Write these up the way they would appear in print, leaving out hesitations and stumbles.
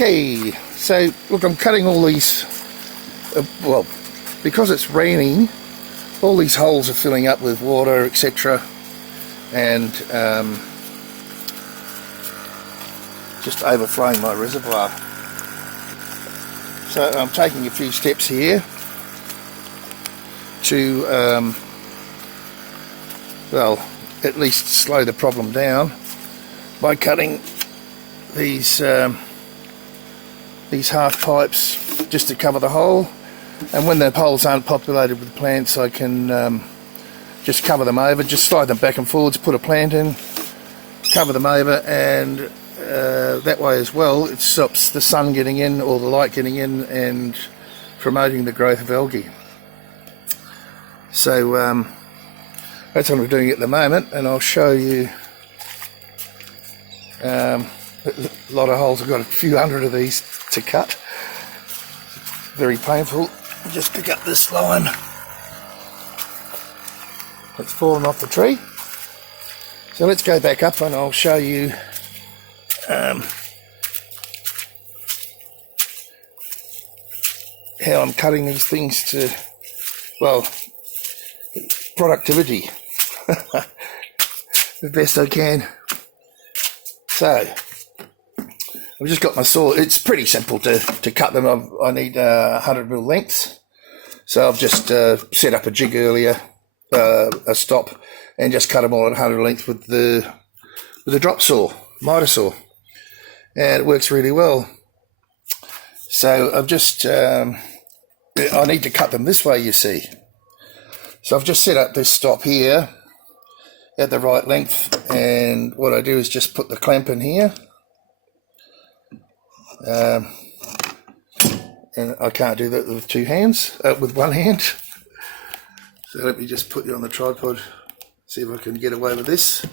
Okay, so look, I'm cutting all these, well, because it's raining, all these holes are filling up with water, etc. and just overflowing my reservoir. So I'm taking a few steps here to, well, at least slow the problem down by cutting these half pipes just to cover the hole, and when the holes aren't populated with plants I can just cover them over, just slide them back and forwards, put a plant in, cover them over, and that way as well it stops the sun getting in or the light getting in and promoting the growth of algae. So that's what I'm doing at the moment, and I'll show you. A lot of holes. I've got a few hundred of these to cut. Very painful. Just pick up this line. It's fallen off the tree. So let's go back up and I'll show you how I'm cutting these things to, well, productivity the best I can. So I've just got my saw. It's pretty simple to cut them. I need 100mm lengths. So I've just set up a jig earlier, a stop, and just cut them all at 100 lengths with the drop saw, miter saw, and it works really well. So I've just I need to cut them this way, you see. So I've just set up this stop here at the right length, and what I do is just put the clamp in here. And I can't do that with two hands, with one hand. So let me just put you on the tripod, see if I can get away with this.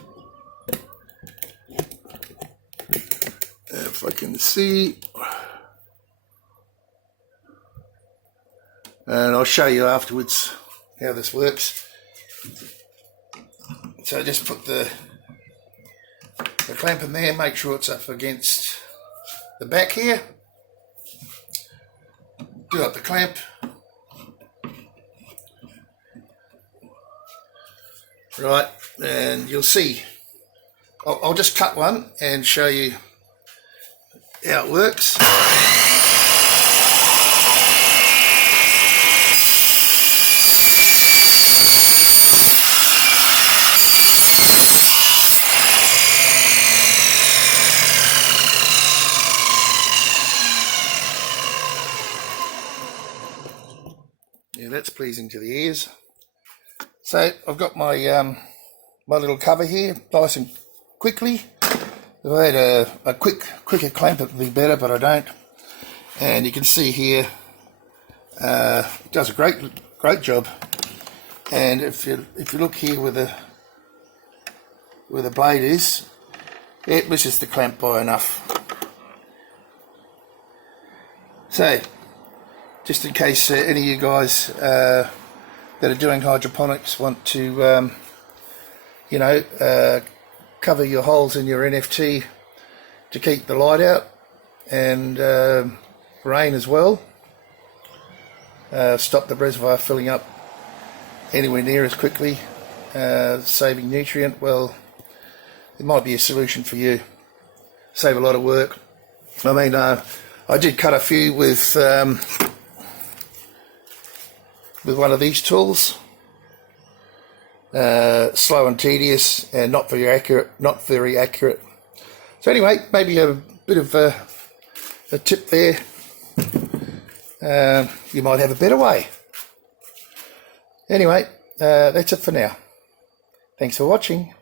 If I can see. And I'll show you afterwards how this works. So just put the clamp in there, make sure it's up against the back here. Do up the clamp. Right, and you'll see. I'll just cut one and show you how it works. Yeah, that's pleasing to the ears. So I've got my my little cover here, nice and quickly. If I had a quicker clamp, it would be better, but I don't. And you can see here, it does a great job. And if you look here where the blade is, it misses the clamp by enough. So, just in case any of you guys that are doing hydroponics want to, you know, cover your holes in your NFT to keep the light out and rain as well, stop the reservoir filling up anywhere near as quickly, saving nutrient, well, it might be a solution for you. Save a lot of work. I mean, I did cut a few with one of these tools. Slow and tedious and not very accurate. So anyway, maybe a bit of a tip there. You might have a better way. Anyway, that's it for now. Thanks for watching.